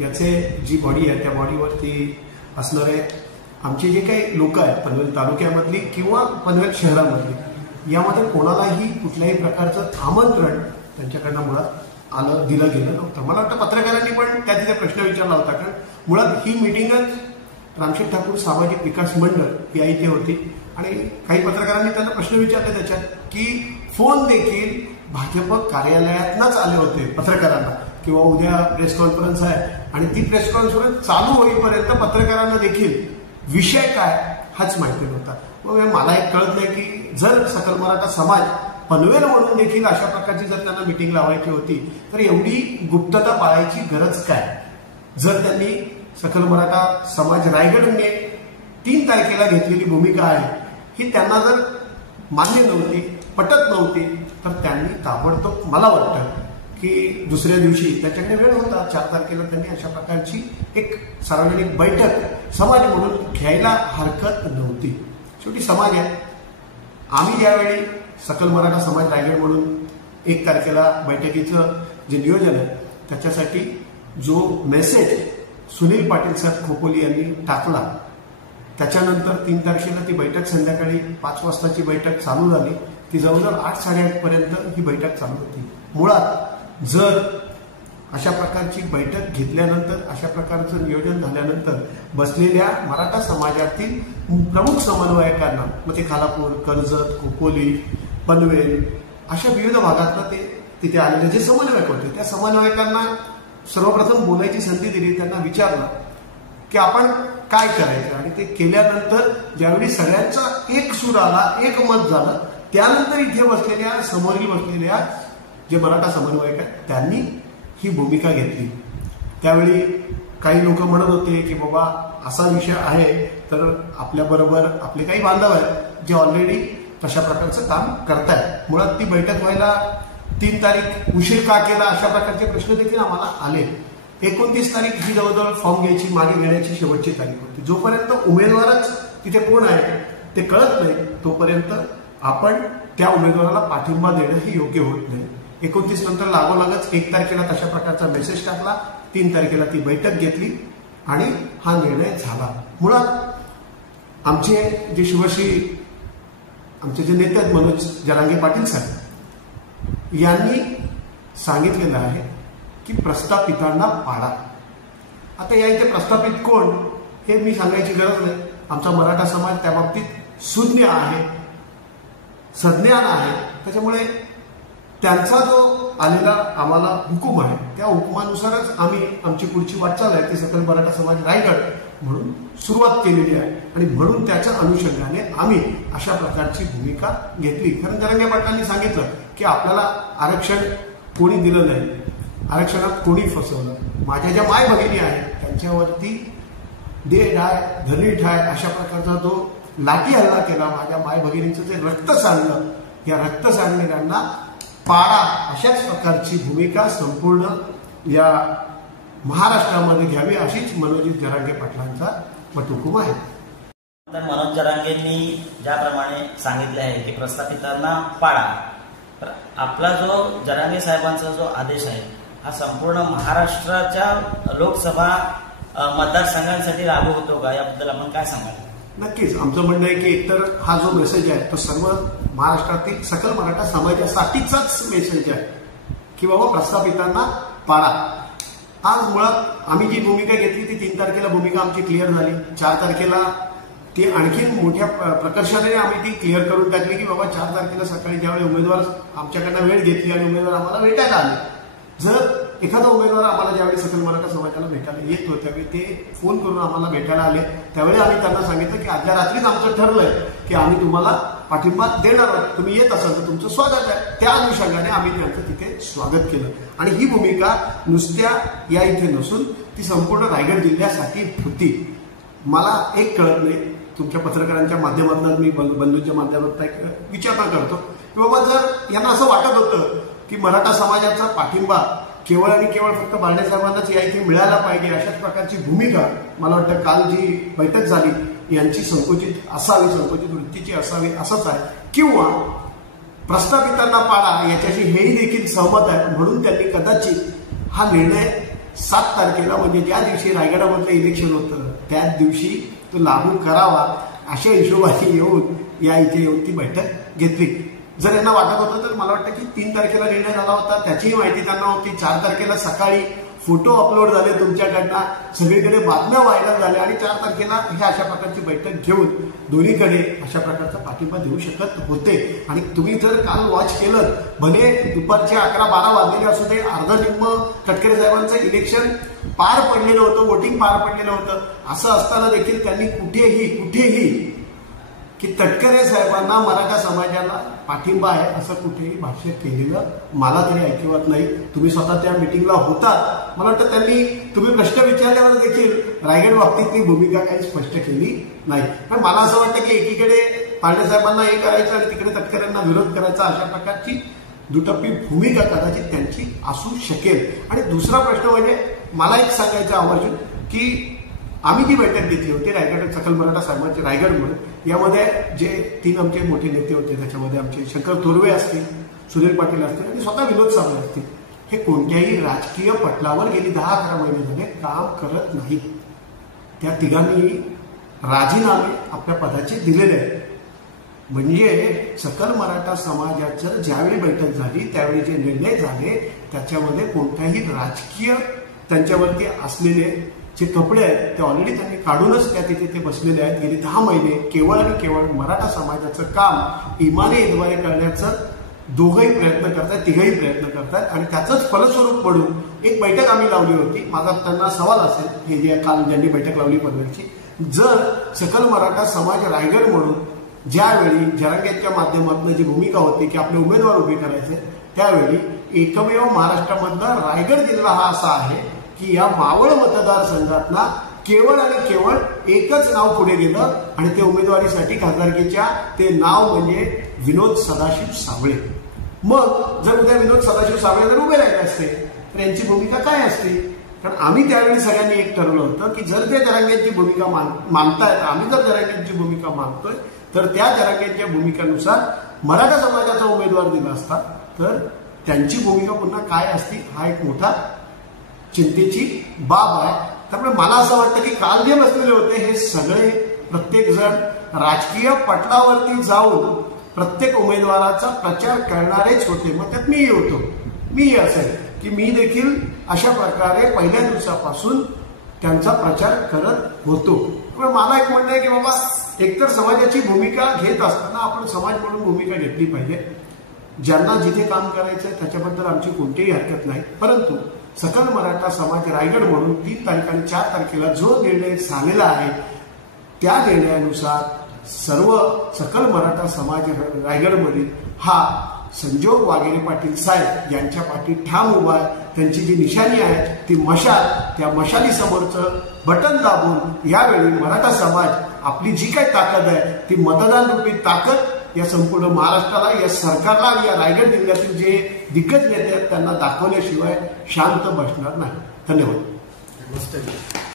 याचे जी बॉडी आहे त्या बॉडीवरती असणारे आमचे जे काही लोक आहेत पनवेल तालुक्यामधली किंवा पनवेल शहरामधली यामध्ये कोणालाही कुठल्याही प्रकारचं आमंत्रण त्यांच्याकडनं मुळात दिलं गेलं नव्हतं. मला वाटतं पत्रकारांनी पण त्या तिथे प्रश्न विचारला होता, कारण मुळात ही मीटिंगच रामशेठ ठाकूर सामाजिक विकास मंडळ या इथे होती आणि काही पत्रकारांनी त्यांना प्रश्न विचारले त्याच्यात की फोन देखील भाजप कार्यालयातनंच आले होते पत्रकारांना किंवा उद्या प्रेस कॉन्फरन्स आहे आणि ती प्रेस कॉन्फरन्स चालू होईपर्यंत पत्रकारांना देखील विषय काय हाच माहिती नव्हता. मग मला एक कळत नाही की जर सकल मराठा समाज पनवेल म्हणून देखील अशा प्रकारची जर त्यांना मिटिंग लावायची होती तर एवढी गुप्तता पाळायची गरज काय. जर त्यांनी सकल मराठा समाज रायगडने 3 तारखेला घेतलेली भूमिका आहे ही त्यांना जर मान्य नव्हती, पटत नव्हती, तर त्यांनी ताबडतोब मला वाटतं की दुसऱ्या दिवशी त्याच्याकडे वेळ होता 4 तारखेला त्यांनी अशा प्रकारची एक सार्वजनिक बैठक समाज म्हणून घ्यायला हरकत नव्हती. शेवटी समाज आहे. आम्ही ज्यावेळी सकल मराठा समाज रायगड म्हणून 1 तारखेला बैठकीचं जे नियोजन आहे त्याच्यासाठी जो मेसेज सुनील पाटील साहेब खोपोली यांनी टाकला त्याच्यानंतर 3 तारखेला ती बैठक संध्याकाळी 5 वाजताची बैठक चालू झाली. ती जवळजवळ 8-8:30 पर्यंत ही बैठक चालू होती. मुळात जर अशा प्रकारची बैठक घेतल्यानंतर अशा प्रकारचं नियोजन झाल्यानंतर बसलेल्या मराठा समाजातील प्रमुख समन्वयकांना मग ते खालापूर, कर्जत, खोपोली, पनवेल अशा विविध भागातनं ते तिथे आलेले जे समन्वयक होते त्या समन्वयकांना सर्वप्रथम बोलायची संधी दिली. त्यांना विचारलं की आपण काय करायचं आणि ते केल्यानंतर ज्यावेळी सगळ्यांचा एक सूर आला, एक मत झालं, त्यानंतर इथे बसलेल्या समोरील बसलेल्या जे मराठा समन्वयक आहेत त्यांनी ही भूमिका घेतली. त्यावेळी काही लोक म्हणत होते की बाबा असा विषय आहे तर आपल्याबरोबर आपले काही बांधव आहेत जे ऑलरेडी तशा प्रकारचं काम करतायत. मुळात ती बैठक व्हायला 3 तारीख उशीर का केला अशा प्रकारचे प्रश्न देखील आम्हाला आले. 29 तारीख ही जवळजवळ फॉर्म घ्यायची मागे घेण्याची शेवटची तारीख होती. जोपर्यंत उमेदवारच तिथे कोण आहे ते कळत नाही तोपर्यंत आपण त्या उमेदवाराला पाठिंबा देणं ही योग्य होत नाही. 29 नंतर लागोलागच 1 तारखेला तशा प्रकारचा मेसेज टाकला, 3 तारखेला ती बैठक घेतली आणि हा निर्णय झाला. मुळात आमचे जे शिवश्री आमचे जे नेते आहेत मनोज जरांगे पाटील साहेब यांनी सांगितलेलं आहे की प्रस्थापितांना पाडा. आता या इथे प्रस्थापित कोण हे मी सांगायची गरज नाही. आमचा मराठा समाज त्या बाबतीत सुज्ञ आहे, सज्ञान आहे. त्याच्यामुळे त्यांचा जो आलेला आम्हाला हुकूम आहे त्या हुकुमानुसारच आम्ही आमची पुढची वाटचाल आहे ती सकल मराठा समाज रायगड म्हणून सुरुवात केलेली आहे आणि म्हणून त्याच्या अनुषंगाने आम्ही अशा प्रकारची भूमिका घेतली. कारण जरांगे पाटलांनी सांगितलं की आपल्याला आरक्षण कोणी दिलं नाही, आरक्षणात कोणी फसवलं. माझ्या ज्या माय भगिनी आहेत त्यांच्यावरती दे डाय धनी ठाय अशा प्रकारचा जो लाठी हल्ला केला, माझ्या माय भगिनीचं जे रक्त सांडलं, या रक्त सांडलेल्यांना पाडा अशाच प्रकारची भूमिका संपूर्ण या महाराष्ट्रामध्ये घ्यावी अशीच मनोज जरांगे पाटलांचा वटहुकूम आहे. मनोज जरांगेंनी ज्याप्रमाणे सांगितले आहे की प्रस्थापितांना पाडा, तर आपला जो जरांगे साहेबांचा जो आदेश आहे हा संपूर्ण महाराष्ट्राच्या लोकसभा मतदारसंघांसाठी लागू होतो का, याबद्दल आपण काय सांगाल? नक्कीच आमचं म्हणणं आहे की एकतर हा जो मेसेज आहे तो सर्व महाराष्ट्रातील सकल मराठा समाजासाठीचाच मेसेज आहे की बाबा प्रस्थापितांना पाडा. आज मुळात आम्ही जी भूमिका घेतली ती 3 तारखेला भूमिका आमची क्लिअर झाली. 4 तारखेला ती आणखीन मोठ्या प्रकर्षाने आम्ही ती क्लिअर करून टाकली की बाबा 4 तारखेला सकाळी ज्यावेळी उमेदवार आमच्याकडनं वेळ घेतली आणि उमेदवार आम्हाला भेटायला आले, जर एखादा उमेदवार आम्हाला ज्यावेळी सकल मराठा समाजाला भेटायला येत होते त्यावेळी ते फोन करून आम्हाला भेटायला आले, त्यावेळी आम्ही त्यांना सांगितलं की आजच्या रात्रीच आमचं ठरलंय की आम्ही तुम्हाला पाठिंबा देणार आहोत, तुम्ही येत असाल तर तुमचं स्वागत आहे. त्या अनुषंगाने आम्ही त्यांचं तिथे स्वागत केलं आणि ही भूमिका नुसत्या या इथे नसून ती संपूर्ण रायगड जिल्ह्यासाठी होती. मला एक कळत नाही, तुमच्या पत्रकारांच्या माध्यमातून मी बंधूंच्या माध्यमातून विचारणा करतो की बाबा जर यांना असं वाटत होतं की मराठा समाजाचा पाठिंबा केवळ आणि केवळ फक्त बारणे साहेबांनाच या इथे मिळायला पाहिजे अशाच प्रकारची भूमिका मला वाटतं काल जी बैठक झाली यांची संकुचित असावी, संकुचित वृत्तीची असावी असंच आहे. किंवा प्रस्थापितांना पाडा याच्याशी हेही देखील सहमत आहे म्हणून त्यांनी कदाचित हा निर्णय 7 तारखेला म्हणजे ज्या दिवशी रायगडामधलं इलेक्शन होतं त्याच दिवशी तो लागू करावा अशा हिशोबाने येऊन या इथे येऊन ती बैठक घेतली. जर यांना वाटत होतं तर मला वाटतं की 3 तारखेला निर्णय झाला होता त्याचीही माहिती त्यांना होती. 4 तारखेला सकाळी फोटो अपलोड झाले तुमच्याकडनं, सगळीकडे बातम्या व्हायरल झाल्या आणि 4 तारखेला हे अशा प्रकारची बैठक घेऊन दोन्हीकडे अशा प्रकारचा पाठिंबा देऊ शकत होते. आणि तुम्ही जर काल वॉच केलं भले दुपारचे 11-12 वाजलेले असू दे, अर्ध निम्म तटकरे साहेबांचं इलेक्शन पार पडलेलं होतं, वोटिंग पार पडलेलं होतं. असं असताना देखील त्यांनी कुठेही की तटकरे साहेबांना मराठा समाजाला पाठिंबा आहे असं कुठेही भाष्य केलेलं मला तरी ऐकिवत नाही. तुम्ही स्वतः त्या मिटिंगला होतात, मला वाटतं त्यांनी तुम्ही प्रश्न विचारल्यावर देखील रायगड बाबतीतली भूमिका काही स्पष्ट केली नाही. पण मला असं वाटतं की एकीकडे पांडे साहेबांना हे करायचं आणि तिकडे तटकऱ्यांना विरोध करायचा अशा प्रकारची दुटप्पी भूमिका कदाचित त्यांची असू शकेल. आणि दुसरा प्रश्न म्हणजे मला एक सांगायचं आवर्जून की आम्ही जी बैठक घेतली होती रायगड सकल मराठा साहेबांचे रायगडमध्ये, यामध्ये जे 3 आमचे मोठे नेते होते त्याच्यामध्ये आमचे शंकर थोरवे असतील, सुनील पाटील असतील आणि स्वतः विनोद साबळे असतील, हे कोणत्याही राजकीय पटलावर गेली 10-11 महिन्यामध्ये काम करत नाहीत. त्या तिघांनी राजीनामे आपल्या पदाचे दिलेले आहेत. म्हणजे सकल मराठा समाजाचं ज्यावेळी बैठक झाली त्यावेळी जे निर्णय झाले त्याच्यामध्ये कोणत्याही राजकीय त्यांच्यावरती असलेले जे कपडे आहेत ते ऑलरेडी त्यांनी काढूनच त्या तिथे ते बसलेले आहेत. गेली 10 महिने केवळ आणि केवळ मराठा समाजाचं काम इमानीद्वारे करण्याचं दोघंही प्रयत्न करतात, तिघही प्रयत्न करतात आणि त्याचंच फलस्वरूप म्हणून एक बैठक आम्ही लावली होती. माझा त्यांना सवाल असेल, हे जे काल ज्यांनी बैठक लावली पनवेलची, जर सकल मराठा समाज रायगड म्हणून ज्यावेळी जरांगेच्या माध्यमातून जी भूमिका होती की आपले उमेदवार उभे करायचे, त्यावेळी एकमेव महाराष्ट्रामधला रायगड जिल्हा हा असा आहे की या मावळ मतदारसंघातला केवळ आणि केवळ एकच नाव पुढे गेलं आणि ते उमेदवारीसाठी खासदारकीच्या ते नाव म्हणजे विनोद सदाशिव साबळे. मग जर उद्या विनोद सदाशिव साबळे जर उभे राहिले असते तर यांची भूमिका काय असते? कारण आम्ही त्यावेळी सगळ्यांनी एक ठरवलं होतं की जर ते जरांगेंची भूमिका मानतायत, आम्ही जर जरांगेंची भूमिका मानतोय तर त्या जरांगेंच्या भूमिकेनुसार मराठा समाजाचा उमेदवार दिला असता तर त्यांची भूमिका पुन्हा काय असती हा एक मोठा चिंतेची बाब आहे. त्यामुळे मला असं वाटतं की काल जे बसलेले होते हे सगळे प्रत्येक जण राजकीय पटलावरती जाऊन प्रत्येक उमेदवाराचा प्रचार करणारेच होते. मग त्यात मीही होतो. मीही असेल की मी देखील अशा प्रकारे पहिल्या दिवसापासून त्यांचा प्रचार करत होतो. पण मला एक म्हणणं आहे की बाबा एकतर समाजाची भूमिका घेत असताना आपण समाज म्हणून भूमिका घेतली पाहिजे. ज्यांना जिथे काम करायचं त्याच्याबद्दल आमची कोणतीही हरकत नाही. परंतु सकल मराठा समाज रायगड म्हणून 3 तारीख आणि 4 तारखेला जो निर्णय झालेला आहे त्या निर्णयानुसार सर्व सकल मराठा समाज रायगडमधील हा संजोग वाघेरे पाटील साहेब यांच्या पाठी ठाम उभा आहे. त्यांची जी निशाणी आहे ती मशाल, त्या मशाली समोरचं बटन दाबून यावेळी मराठा समाज आपली जी काही ताकद आहे ती मतदान रूपी ताकद या संपूर्ण महाराष्ट्राला, या सरकारला आणि या रायगड जिल्ह्यातील जे दिग्गज नेते आहेत त्यांना दाखवल्याशिवाय शांत बसणार नाही. धन्यवाद.